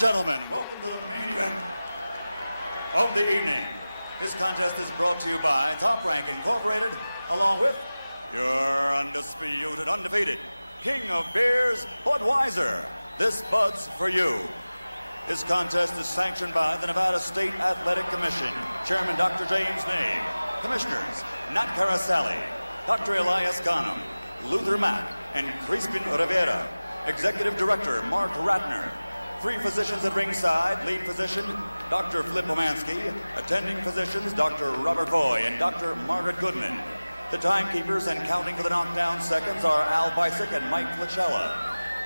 gentlemen, welcome to the main event of the evening. This contest is brought to you by Top Rank Incorporated, along with Undefeated. Here's what wiser. This part's for you. This contest is sanctioned by the Nevada State Athletic Commission, Chairman Dr. James Neal, Commissioners Matt Carasali, Dr. Elias Downey, Luther Mapp, and Crispin Rivera, Executive Director Mark Ratman, three physicians at ringside, lead physician Dr. Flip Mansky, attending physicians Dr. Robert Foy and Dr. Margaret London, the timekeepers and cutting and outbound seconds are Alan Isaac and Mike Pacelli.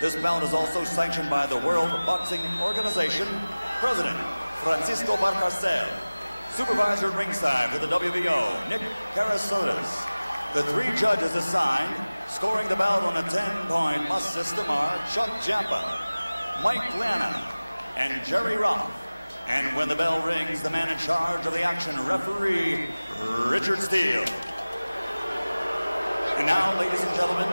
This bout is also sanctioned by the World Boxing Organization. President Francisco Marcel, Supervisor ringside for the WBO, Harris Service. The three judges assigned, scoring the bout in attendant by assistant Chuck Gilman, Mike Clear, and Jerry Ruff. And when the bell rings, the man in charge of the action referee, Richard Steele. Now, ladies and gentlemen,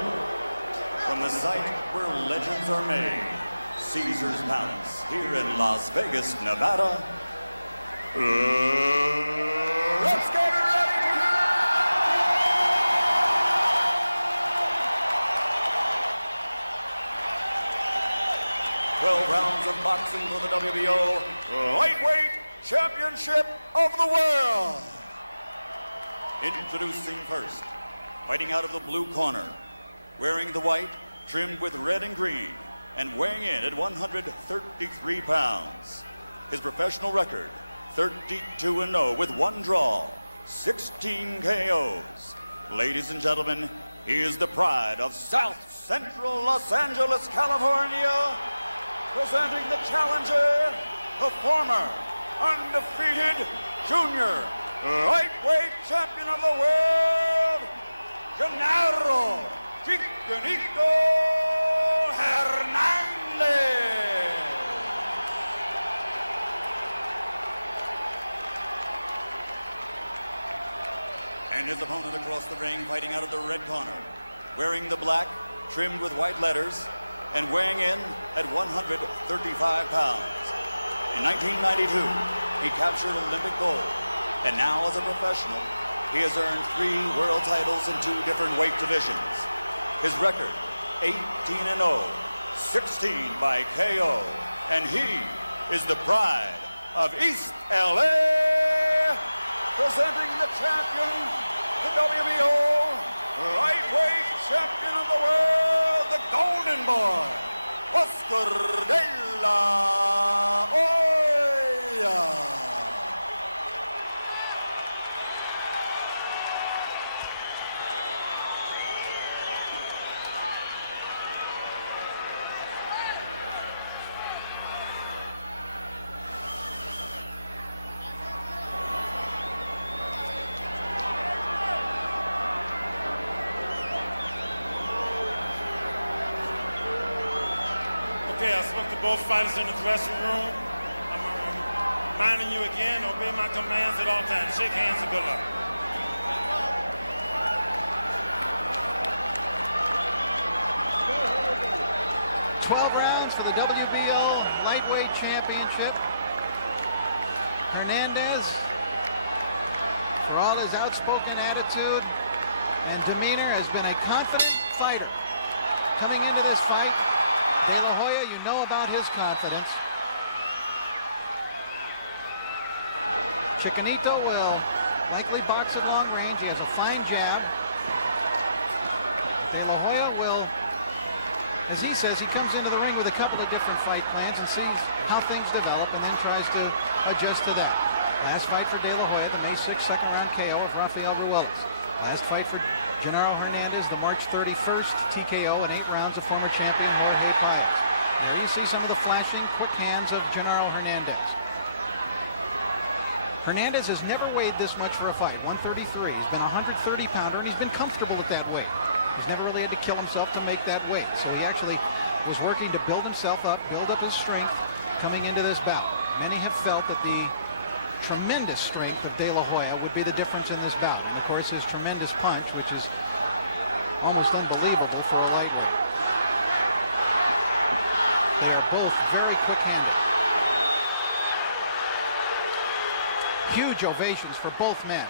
on the second round against the ring, Caesar's Max here in Las Vegas, Nevada. Lightweight championship of the world. Fighting out of the blue corner, wearing white, trimmed with red and green, and weighing in at 133 pounds. His professional record, 13-2-0 with one draw, 16 KOs. Ladies and gentlemen, he is the pride of South Central Los Angeles, California, presenting the challenger, the former undefeated junior lightweight champion of the world, Genaro. He was the one who across the ring fighting out of the red corner, wearing the black, trimmed with white letters, and weighing in at 135 pounds. 1992, he captured the Olympic gold, and now as a professional, he has earned 3 world titles in 2 different weight divisions. His record, 18-0, 16 by KO, and he is the pride of East LA. The second champion, the WBO lightweight champion of the world, the Golden Ball, Oscar $12 rounds for the WBO Lightweight Championship. Hernandez, for all his outspoken attitude and demeanor, has been a confident fighter. Coming into this fight, De La Hoya, you know about his confidence. Chicanito will likely box at long range. He has a fine jab. De La Hoya will, as he says, he comes into the ring with a couple of different fight plans and sees how things develop and then tries to adjust to that. Last fight for De La Hoya, the May 6th second round KO of Rafael Ruelas. Last fight for Genaro Hernandez, the March 31st TKO in 8 rounds of former champion Jorge Paez. There you see some of the flashing, quick hands of Genaro Hernandez. Hernandez has never weighed this much for a fight, 133. He's been a 130-pounder, and he's been comfortable at that weight. He's never really had to kill himself to make that weight. So he actually was working to build himself up, build up his strength coming into this bout. Many have felt that the tremendous strength of De La Hoya would be the difference in this bout. And, of course, his tremendous punch, which is almost unbelievable for a lightweight. They are both very quick-handed. Huge ovations for both men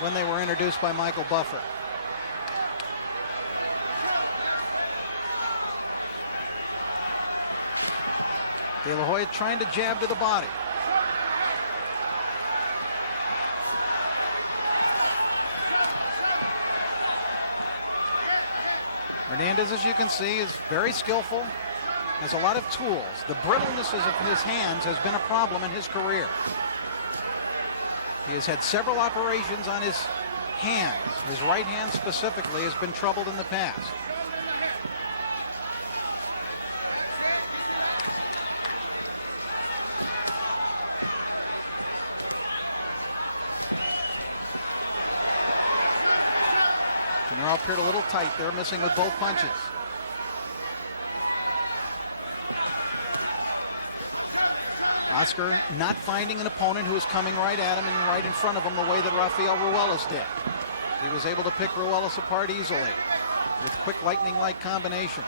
when they were introduced by Michael Buffer. De La Hoya trying to jab to the body. Hernandez, as you can see, is very skillful, has a lot of tools. The brittleness of his hands has been a problem in his career. He has had several operations on his hands. His right hand specifically has been troubled in the past. Genaro appeared a little tight there, missing with both punches. Oscar not finding an opponent who is coming right at him and right in front of him the way that Rafael Ruelas did. He was able to pick Ruelas apart easily with quick lightning-like combinations.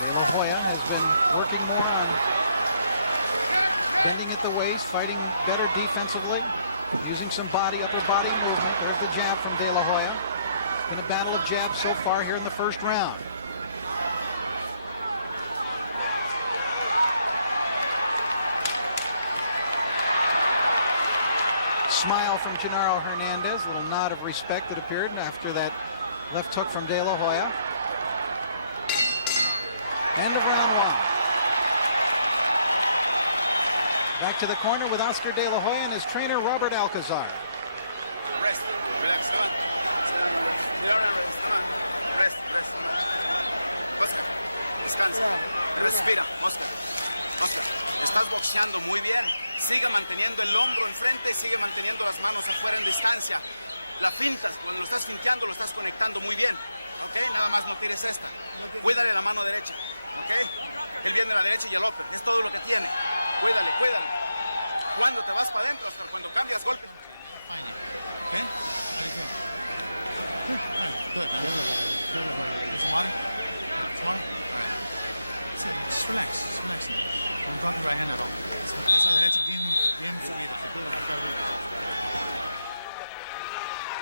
De La Hoya has been working more on bending at the waist, fighting better defensively, using some upper body movement. There's the jab from De La Hoya. It's been a battle of jabs so far here in the first round. Smile from Genaro Hernandez, a little nod of respect that appeared after that left hook from De La Hoya. End of round one. Back to the corner with Oscar De La Hoya and his trainer, Robert Alcazar.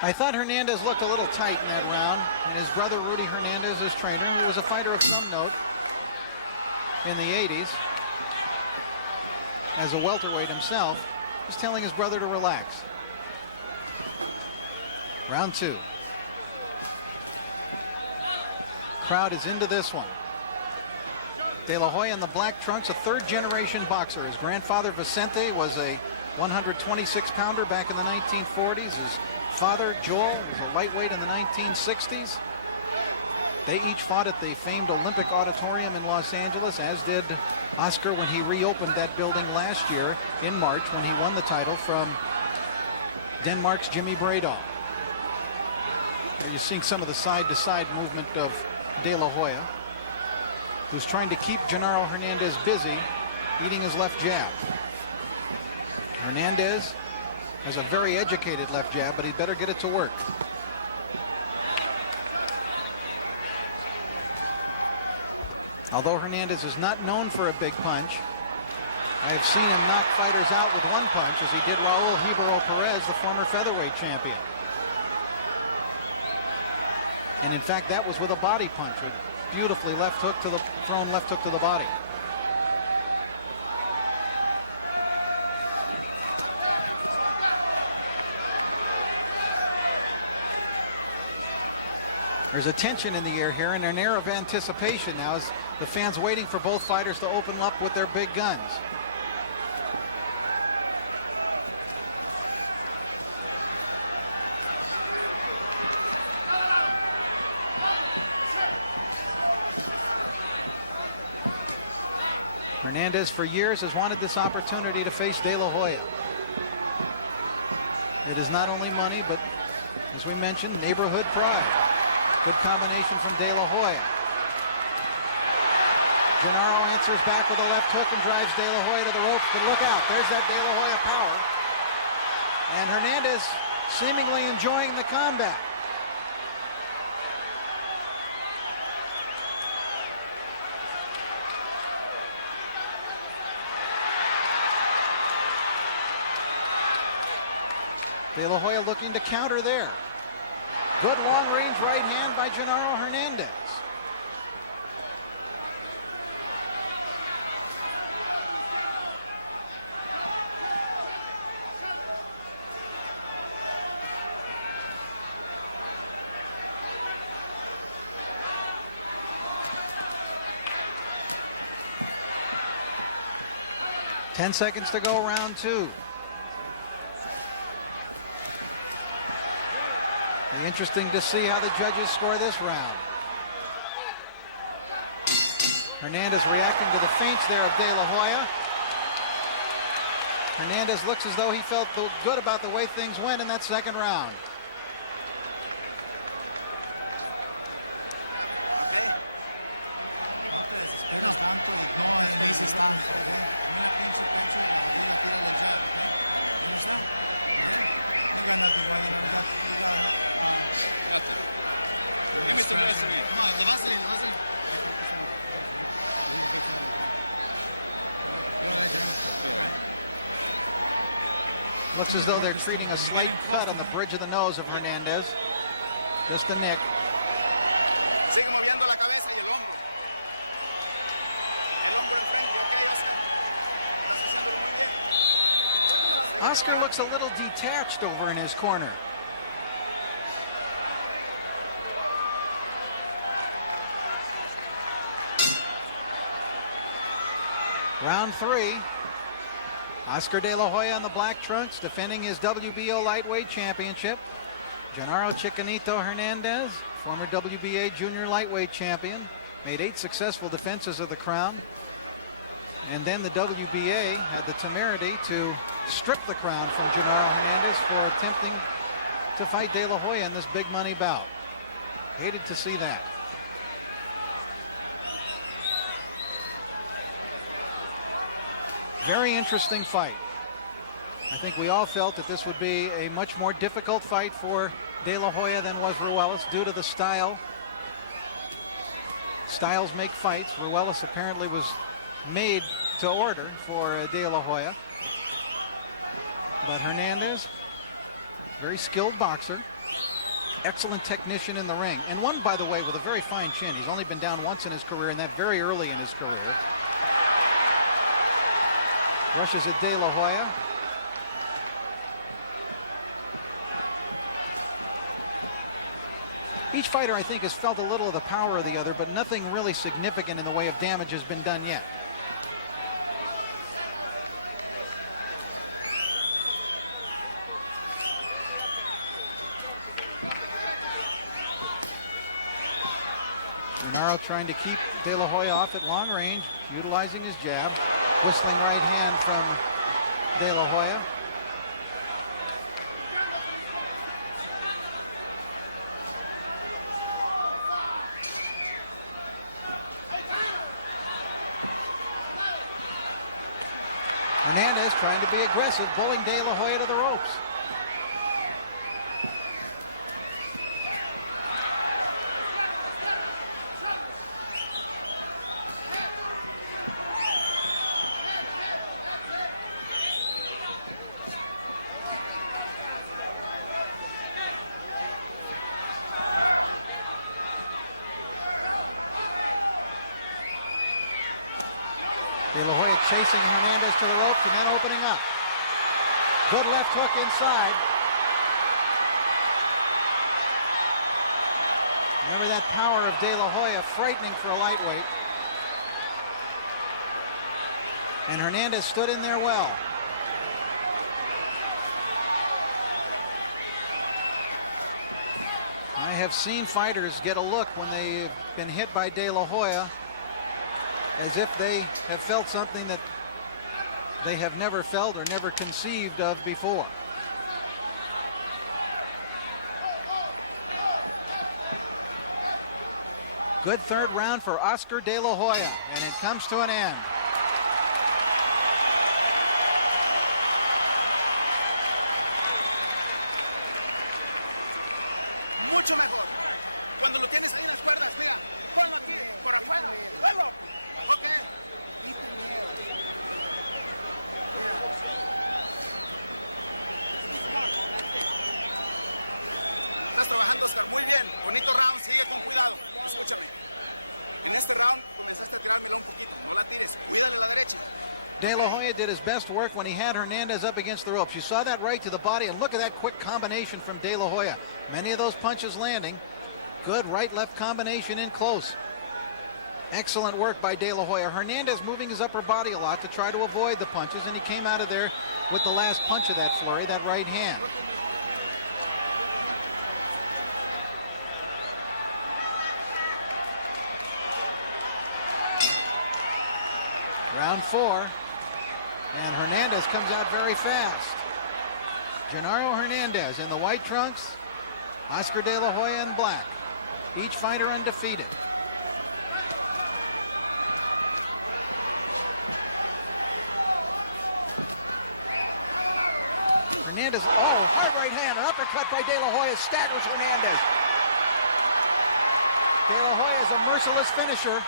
I thought Hernandez looked a little tight in that round, and his brother Rudy Hernandez, his trainer, who was a fighter of some note in the 80s, as a welterweight himself, was telling his brother to relax. Round two. Crowd is into this one. De La Hoya in the black trunks, a third-generation boxer. His grandfather Vicente was a 126-pounder back in the 1940s. His father, Joel, was a lightweight in the 1960s. They each fought at the famed Olympic Auditorium in Los Angeles, as did Oscar when he reopened that building last year in March when he won the title from Denmark's Jimmy Bredal. You're seeing some of the side-to-side movement of De La Hoya, who's trying to keep Genaro Hernandez busy, eating his left jab. Hernandez has a very educated left jab, but he'd better get it to work. Although Hernandez is not known for a big punch, I have seen him knock fighters out with one punch, as he did Raul Hibero Perez, the former featherweight champion. And in fact, that was with a body punch, with beautifully thrown left hook to the body. There's a tension in the air here, and an air of anticipation now as the fans waiting for both fighters to open up with their big guns. Hernandez for years has wanted this opportunity to face De La Hoya. It is not only money, but as we mentioned, neighborhood pride. Good combination from De La Hoya. Genaro answers back with a left hook and drives De La Hoya to the ropes, but look out, there's that De La Hoya power. And Hernandez seemingly enjoying the combat. De La Hoya looking to counter there. Good long-range right hand by Genaro Hernandez. Ten seconds to go, round two. Be interesting to see how the judges score this round. Hernandez reacting to the feints there of De La Hoya. Hernandez looks as though he felt good about the way things went in that second round. Looks as though they're treating a slight cut on the bridge of the nose of Hernandez. Just a nick. Oscar looks a little detached over in his corner. Round three. Oscar De La Hoya in the black trunks, defending his WBO lightweight championship. Genaro Chicanito Hernandez, former WBA junior lightweight champion, made 8 successful defenses of the crown. And then the WBA had the temerity to strip the crown from Genaro Hernandez for attempting to fight De La Hoya in this big money bout. Hated to see that. Very interesting fight. I think we all felt that this would be a much more difficult fight for De La Hoya than was Ruelas due to the style. Styles make fights. Ruelas apparently was made to order for De La Hoya. But Hernandez, very skilled boxer, excellent technician in the ring. And one, by the way, with a very fine chin. He's only been down once in his career, and that very early in his career. Rushes at De La Hoya. Each fighter, I think, has felt a little of the power of the other, but nothing really significant in the way of damage has been done yet. Genaro trying to keep De La Hoya off at long range, utilizing his jab. Whistling right hand from De La Hoya. Hernandez trying to be aggressive, bullying De La Hoya to the ropes. De La Hoya chasing Hernandez to the ropes and then opening up. Good left hook inside. Remember that power of De La Hoya, frightening for a lightweight. And Hernandez stood in there well. I have seen fighters get a look when they've been hit by De La Hoya, as if they have felt something that they have never felt or never conceived of before. Good third round for Oscar De La Hoya, and it comes to an end. De La Hoya did his best work when he had Hernandez up against the ropes. You saw that right to the body, and look at that quick combination from De La Hoya. Many of those punches landing. Good right-left combination in close. Excellent work by De La Hoya. Hernandez moving his upper body a lot to try to avoid the punches, and he came out of there with the last punch of that flurry, that right hand. Round 4. And Hernandez comes out very fast. Genaro Hernandez in the white trunks, Oscar De La Hoya in black. Each fighter undefeated. Hernandez, hard right hand, an uppercut by De La Hoya staggers Hernandez. De La Hoya is a merciless finisher.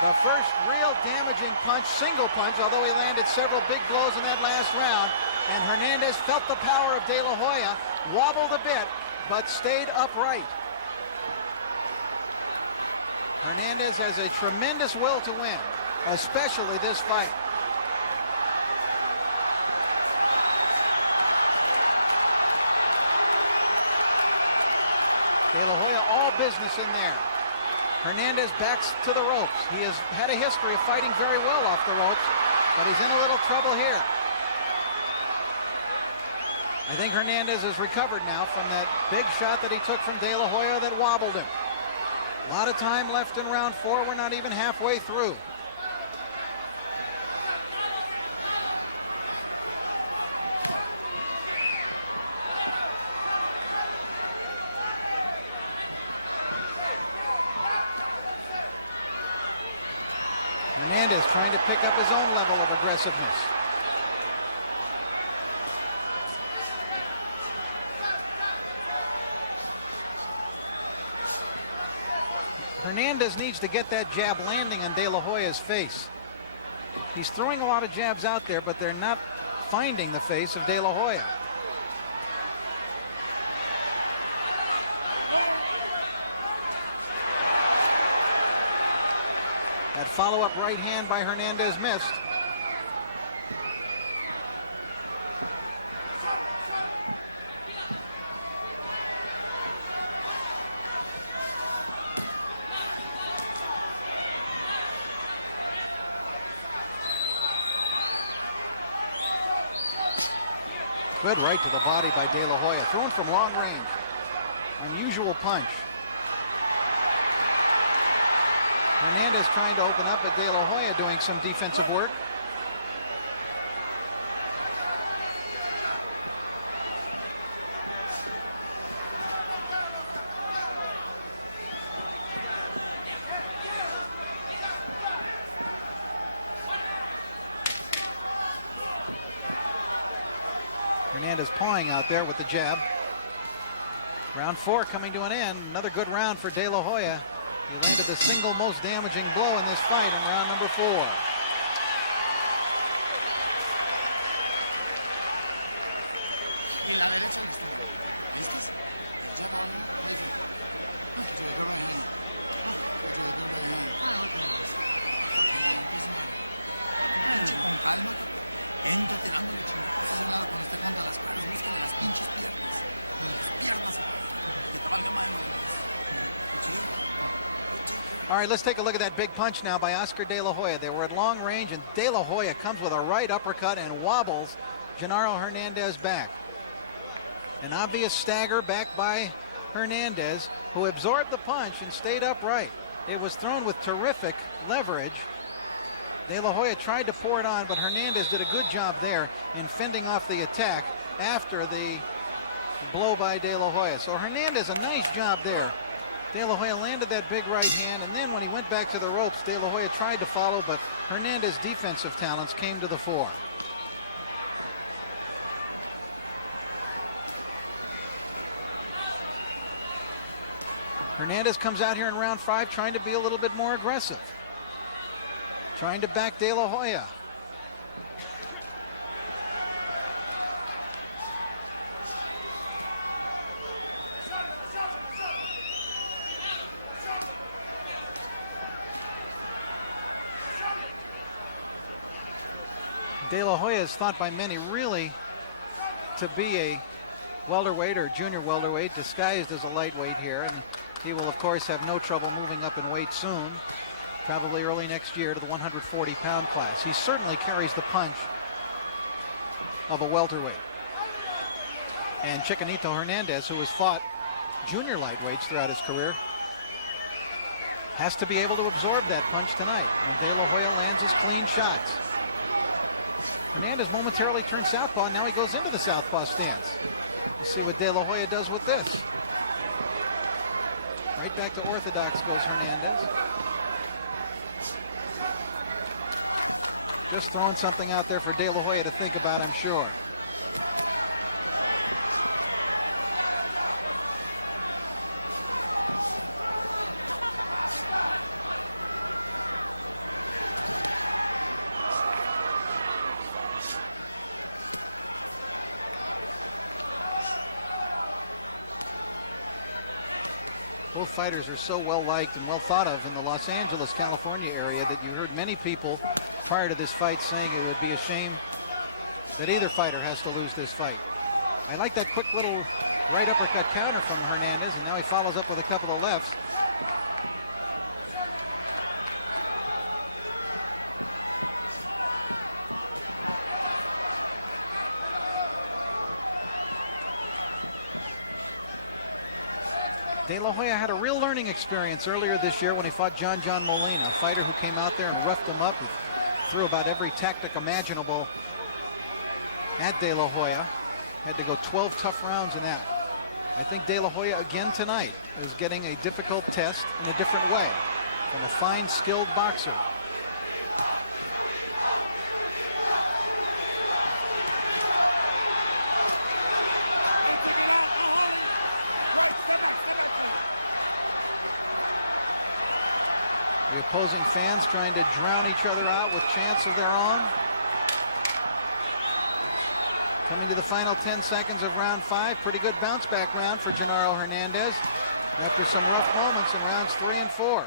The first real damaging punch, single punch, although he landed several big blows in that last round. And Hernandez felt the power of De La Hoya, wobbled a bit, but stayed upright. Hernandez has a tremendous will to win, especially this fight. De La Hoya all business in there. Hernandez backs to the ropes. He has had a history of fighting very well off the ropes, but he's in a little trouble here. I think Hernandez has recovered now from that big shot that he took from De La Hoya that wobbled him. A lot of time left in round 4. We're not even halfway through. Hernandez trying to pick up his own level of aggressiveness. Hernandez needs to get that jab landing on De La Hoya's face. He's throwing a lot of jabs out there, but they're not finding the face of De La Hoya. That follow-up right hand by Hernandez missed. Good right to the body by De La Hoya, thrown from long range. Unusual punch. Hernandez trying to open up, but De La Hoya doing some defensive work. Hernandez pawing out there with the jab. Round 4 coming to an end. Another good round for De La Hoya. He landed the single most damaging blow in this fight in round number 4. All right, let's take a look at that big punch now by Oscar De La Hoya. They were at long range, and De La Hoya comes with a right uppercut and wobbles Genaro Hernandez back. An obvious stagger back by Hernandez, who absorbed the punch and stayed upright. It was thrown with terrific leverage. De La Hoya tried to pour it on, but Hernandez did a good job there in fending off the attack after the blow by De La Hoya. So Hernandez, a nice job there. De La Hoya landed that big right hand, and then when he went back to the ropes, De La Hoya tried to follow, but Hernandez's defensive talents came to the fore. Hernandez comes out here in round 5 trying to be a little bit more aggressive. Trying to back De La Hoya. De La Hoya is thought by many really to be a welterweight or junior welterweight disguised as a lightweight here, and he will of course have no trouble moving up in weight soon, probably early next year, to the 140-pound class. He certainly carries the punch of a welterweight. And Chiquinito Hernandez, who has fought junior lightweights throughout his career, has to be able to absorb that punch tonight when De La Hoya lands his clean shots. Hernandez momentarily turned southpaw, and now he goes into the southpaw stance. We'll see what De La Hoya does with this. Right back to orthodox goes Hernandez. Just throwing something out there for De La Hoya to think about, I'm sure. Both fighters are so well liked and well thought of in the Los Angeles, California area that you heard many people prior to this fight saying it would be a shame that either fighter has to lose this fight. I like that quick little right uppercut counter from Hernandez, and now he follows up with a couple of lefts. De La Hoya had a real learning experience earlier this year when he fought John Molina, a fighter who came out there and roughed him up. He threw about every tactic imaginable at De La Hoya. Had to go 12 tough rounds in that. I think De La Hoya again tonight is getting a difficult test in a different way from a fine, skilled boxer. The opposing fans trying to drown each other out with chants of their own. Coming to the final 10 seconds of round 5. Pretty good bounce back round for Genaro Hernandez after some rough moments in rounds 3 and 4.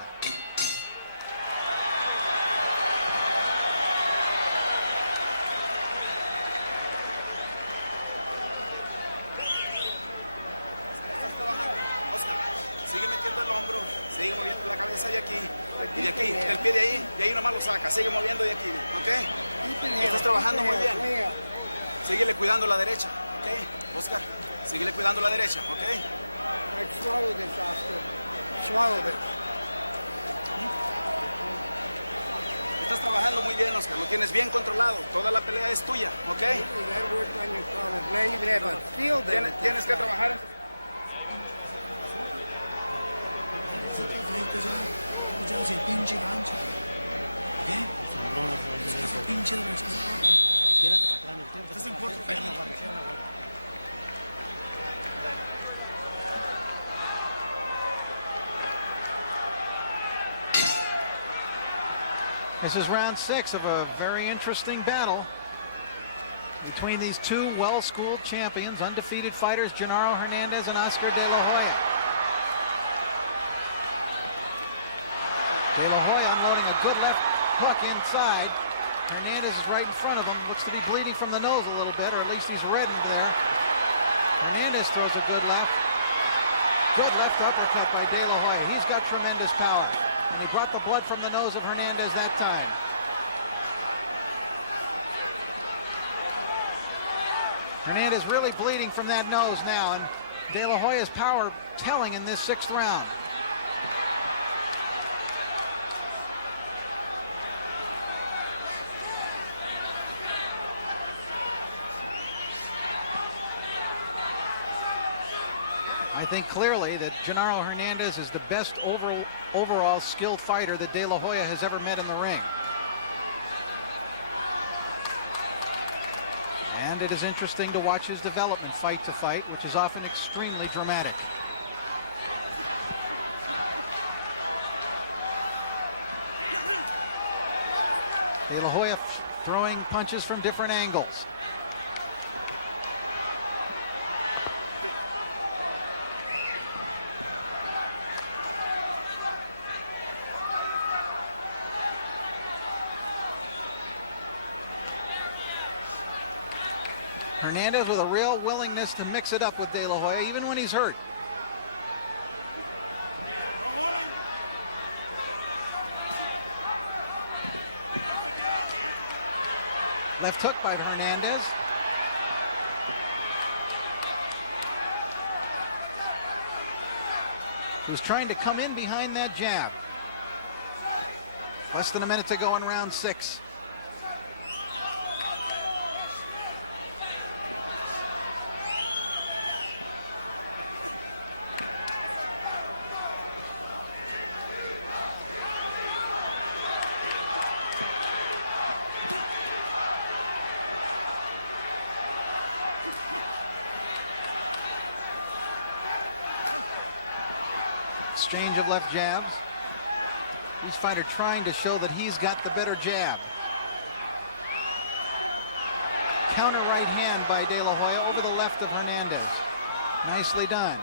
This is round 6 of a very interesting battle between these two well-schooled champions, undefeated fighters, Genaro Hernandez and Oscar De La Hoya. De La Hoya unloading a good left hook inside. Hernandez is right in front of him. Looks to be bleeding from the nose a little bit, or at least he's reddened there. Hernandez throws a good left. Good left uppercut by De La Hoya. He's got tremendous power. And he brought the blood from the nose of Hernandez that time. Hernandez really bleeding from that nose now, and De La Hoya's power telling in this 6th round. I think clearly that Genaro Hernandez is the best overall skilled fighter that De La Hoya has ever met in the ring. And it is interesting to watch his development fight to fight, which is often extremely dramatic. De La Hoya throwing punches from different angles. Hernandez with a real willingness to mix it up with De La Hoya, even when he's hurt. Left hook by Hernandez. Who's trying to come in behind that jab. Less than a minute to go in round 6. Exchange of left jabs. Each fighter trying to show that he's got the better jab. Counter right hand by De La Hoya over the left of Hernandez. Nicely done.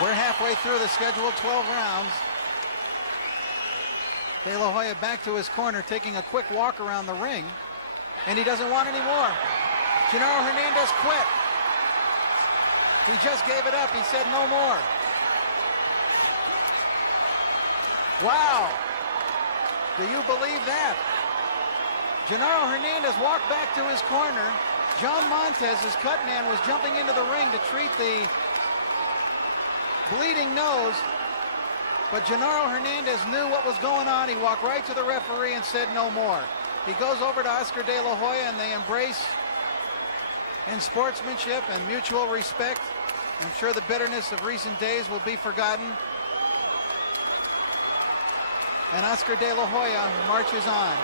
We're halfway through the scheduled 12 rounds. De La Hoya back to his corner, taking a quick walk around the ring, and he doesn't want any more. Genaro Hernandez quit. He just gave it up. He said no more. Wow. Do you believe that? Genaro Hernandez walked back to his corner. John Montez, his cut man, was jumping into the ring to treat the bleeding nose, but Genaro Hernandez knew what was going on. He walked right to the referee and said no more. He goes over to Oscar De La Hoya and they embrace in sportsmanship and mutual respect. I'm sure the bitterness of recent days will be forgotten. And Oscar De La Hoya marches on.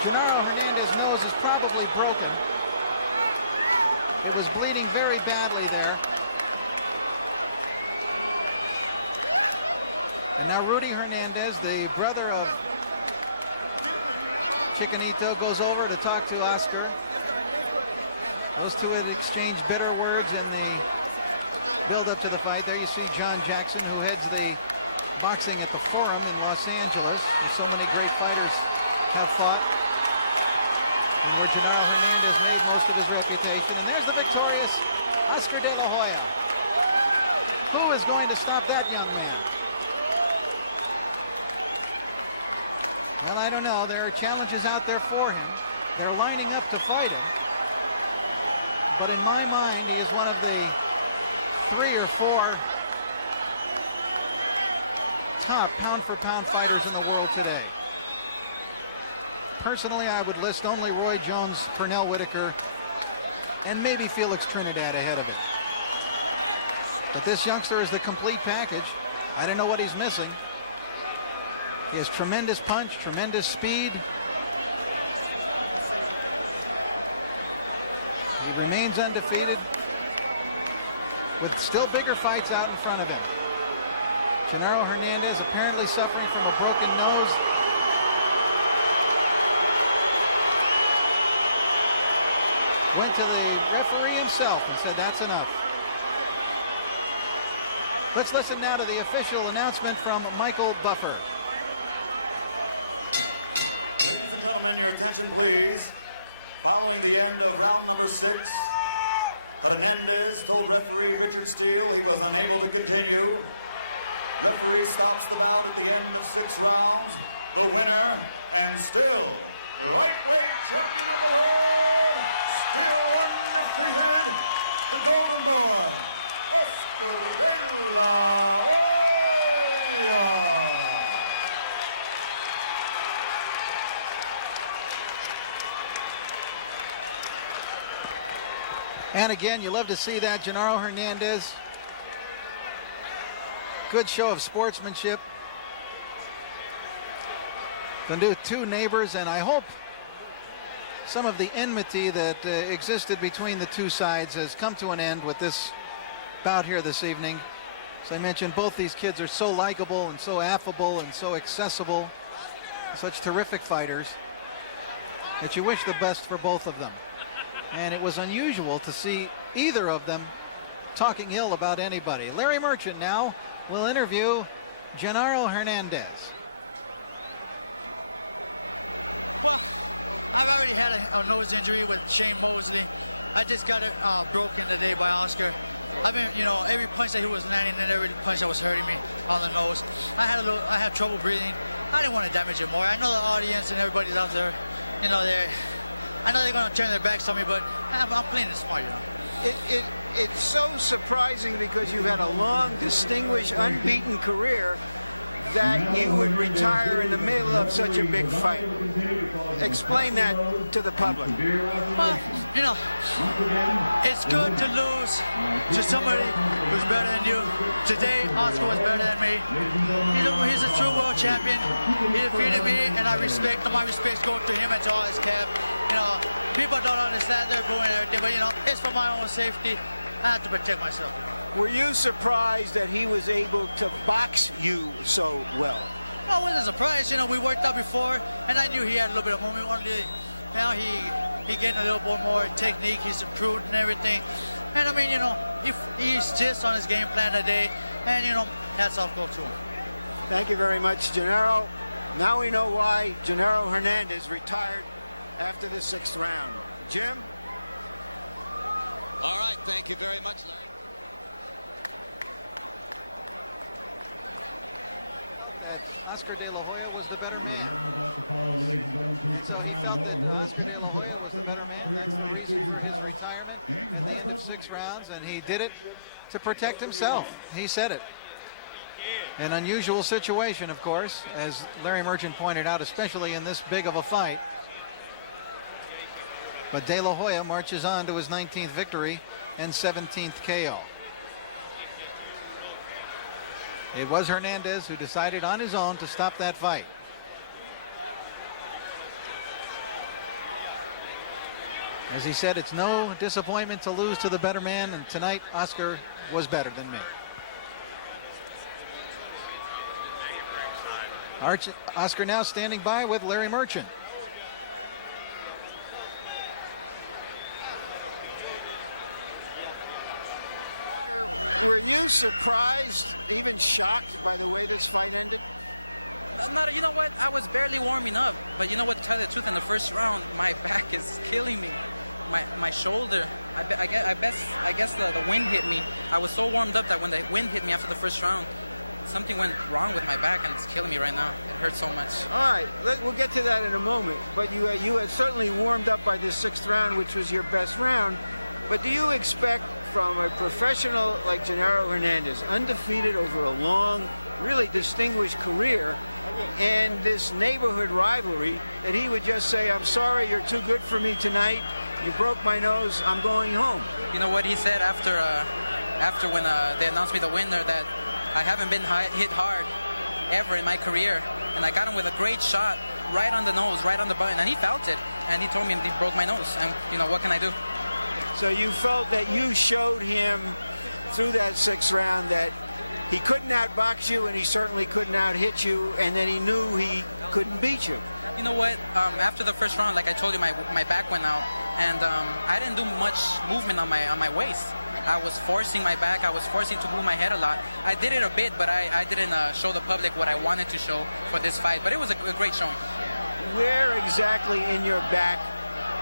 Genaro Hernandez's nose is probably broken. It was bleeding very badly there. And now Rudy Hernandez, the brother of Chicanito, goes over to talk to Oscar. Those two had exchanged bitter words in the build-up to the fight. There you see John Jackson, who heads the boxing at the Forum in Los Angeles, where so many great fighters have fought, and where Genaro Hernandez made most of his reputation. And there's the victorious Oscar De La Hoya. Who is going to stop that young man? Well, I don't know. There are challenges out there for him. They're lining up to fight him. But in my mind, he is one of the 3 or 4 top pound-for-pound fighters in the world today. Personally, I would list only Roy Jones, Pernell Whitaker, and maybe Felix Trinidad ahead of him. But this youngster is the complete package. I don't know what he's missing. He has tremendous punch, tremendous speed. He remains undefeated with still bigger fights out in front of him. Genaro Hernandez apparently suffering from a broken nose. Went to the referee himself and said that's enough. Let's listen now to the official announcement from Michael Buffer. Please, following the end of round number 6, Hernandez told referee Richard Steele he was unable to continue. Referee stops the round at the end of 6 rounds. The winner, and still, lightweight champion, still undefeated, the Golden Door, Oscar De La Hoya. And again, you love to see that. Genaro Hernandez, good show of sportsmanship. The two neighbors, and I hope some of the enmity that existed between the two sides has come to an end with this bout here this evening. As I mentioned, both these kids are so likable and so affable and so accessible, such terrific fighters, that you wish the best for both of them. And it was unusual to see either of them talking ill about anybody. Larry Merchant now will interview Genaro Hernandez. I've already had a nose injury with Shane Mosley. I just got it broken today by Oscar. I mean, you know, every punch that he was landing and every punch that was hurting me on the nose. I had trouble breathing. I didn't want to damage it more. I know the audience and everybody out there, you know, I know they're going to turn their backs on me, but I'm playing this fight. It's so surprising because you had a long, distinguished, unbeaten career that you would retire in the middle of such a big fight. Explain that to the public. Well, you know, it's good to lose to somebody who's better than you. Today, Oscar was better than me. You know, he's a true world champion. He defeated me, and my respect's going to him and to all his camp. You know, people don't understand their point, but you know, it's for my own safety. I have to protect myself. Were you surprised that he was able to box you so well? I wasn't surprised. You know, we worked out before, and I knew he had a little bit of moment one day. Now he getting a little bit more technique. He's improved and everything. And I mean, you know, he's just on his game plan today, and you know, that's all go through. Thank you very much, Genaro. Now we know why Genaro Hernandez retired after the 6th round. Jim? All right, thank you very much. Felt that Oscar De La Hoya was the better man. And so he felt that Oscar De La Hoya was the better man. That's the reason for his retirement at the end of 6 rounds, and he did it to protect himself. He said it. An unusual situation, of course, as Larry Merchant pointed out, especially in this big of a fight. But De La Hoya marches on to his 19th victory and 17th KO. It was Hernandez who decided on his own to stop that fight. As he said, it's no disappointment to lose to the better man, and tonight Oscar was better than me. Oscar now standing by with Larry Merchant. Were you surprised, even shocked by the way this fight ended? You know what? I was barely warming up. But you know what? To tell the truth, in the first round, my back is killing me. My shoulder. I guess the wind hit me. I was so warmed up that when the wind hit me after the first round, something went wrong with my back and it's killing me right now. It hurts so much. All right, we'll get to that in a moment. But you had certainly warmed up by the 6th round, which was your best round. But do you expect from a professional like Genaro Hernandez, undefeated over a long, really distinguished career, and this neighborhood rivalry, that he would just say, I'm sorry, you're too good for me tonight, you broke my nose, I'm going home? You know what he said after when they announced me the winner, that I haven't been hit hard ever in my career, and I got him with a great shot right on the nose, right on the button, and he felt it, and he told me he broke my nose, and you know, what can I do? So you felt that you showed him through that 6th round that he couldn't outbox you, and he certainly couldn't out-hit you, and that he knew he couldn't beat you. You know what? After the first round, like I told you, my back went out, and I didn't do much movement on my waist. I was forcing my back. I was forcing to move my head a lot. I did it a bit, but I didn't show the public what I wanted to show for this fight. But it was a great show. Where exactly in your back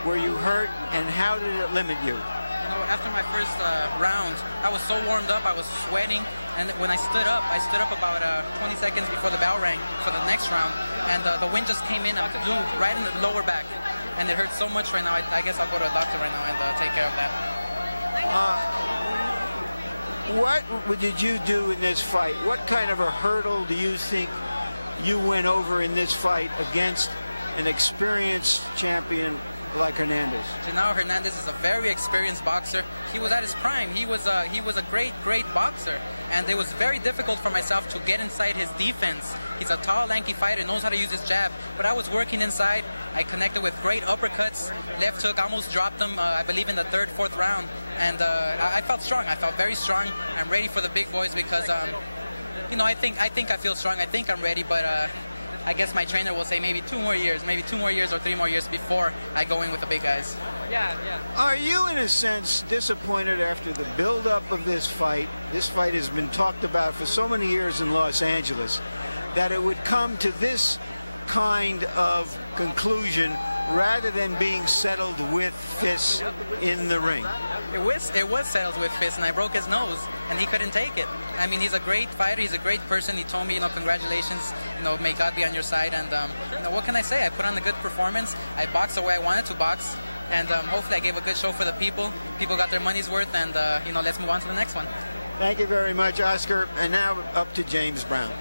were you hurt, and how did it limit you? You know, after my first round, I was so warmed up. I was sweating. And when I stood up about 20 seconds before the bell rang for the next round, and the wind just came in out of the blue, right in the lower back, and it hurt so much right now. I guess I'll go to a doctor right now and take care of that. What did you do in this fight? What kind of a hurdle do you think you went over in this fight against an experienced champion like Hernandez? Genaro Hernandez is a very experienced boxer. He was at his prime. He was a great boxer. And it was very difficult for myself to get inside his defense. He's a tall, lanky fighter, knows how to use his jab. But I was working inside. I connected with great uppercuts. Left hook, almost dropped him, I believe, in the 3rd, 4th round. And I felt felt strong. I felt very strong. I'm ready for the big boys because, I think I feel strong. I think I'm ready, but I guess my trainer will say maybe 2 more years or 3 more years before I go in with the big guys. Are you, in a sense, disappointed after the build-up of this fight? This fight has been talked about for so many years in Los Angeles that it would come to this kind of conclusion rather than being settled with fists in the ring. It was settled with fists, and I broke his nose, and he couldn't take it. I mean, he's a great fighter. He's a great person. He told me, congratulations. May God be on your side. And what can I say? I put on a good performance. I boxed the way I wanted to box, and hopefully I gave a good show for the people. People got their money's worth, and let's move on to the next one. Thank you very much, Oscar. And now up to James Brown.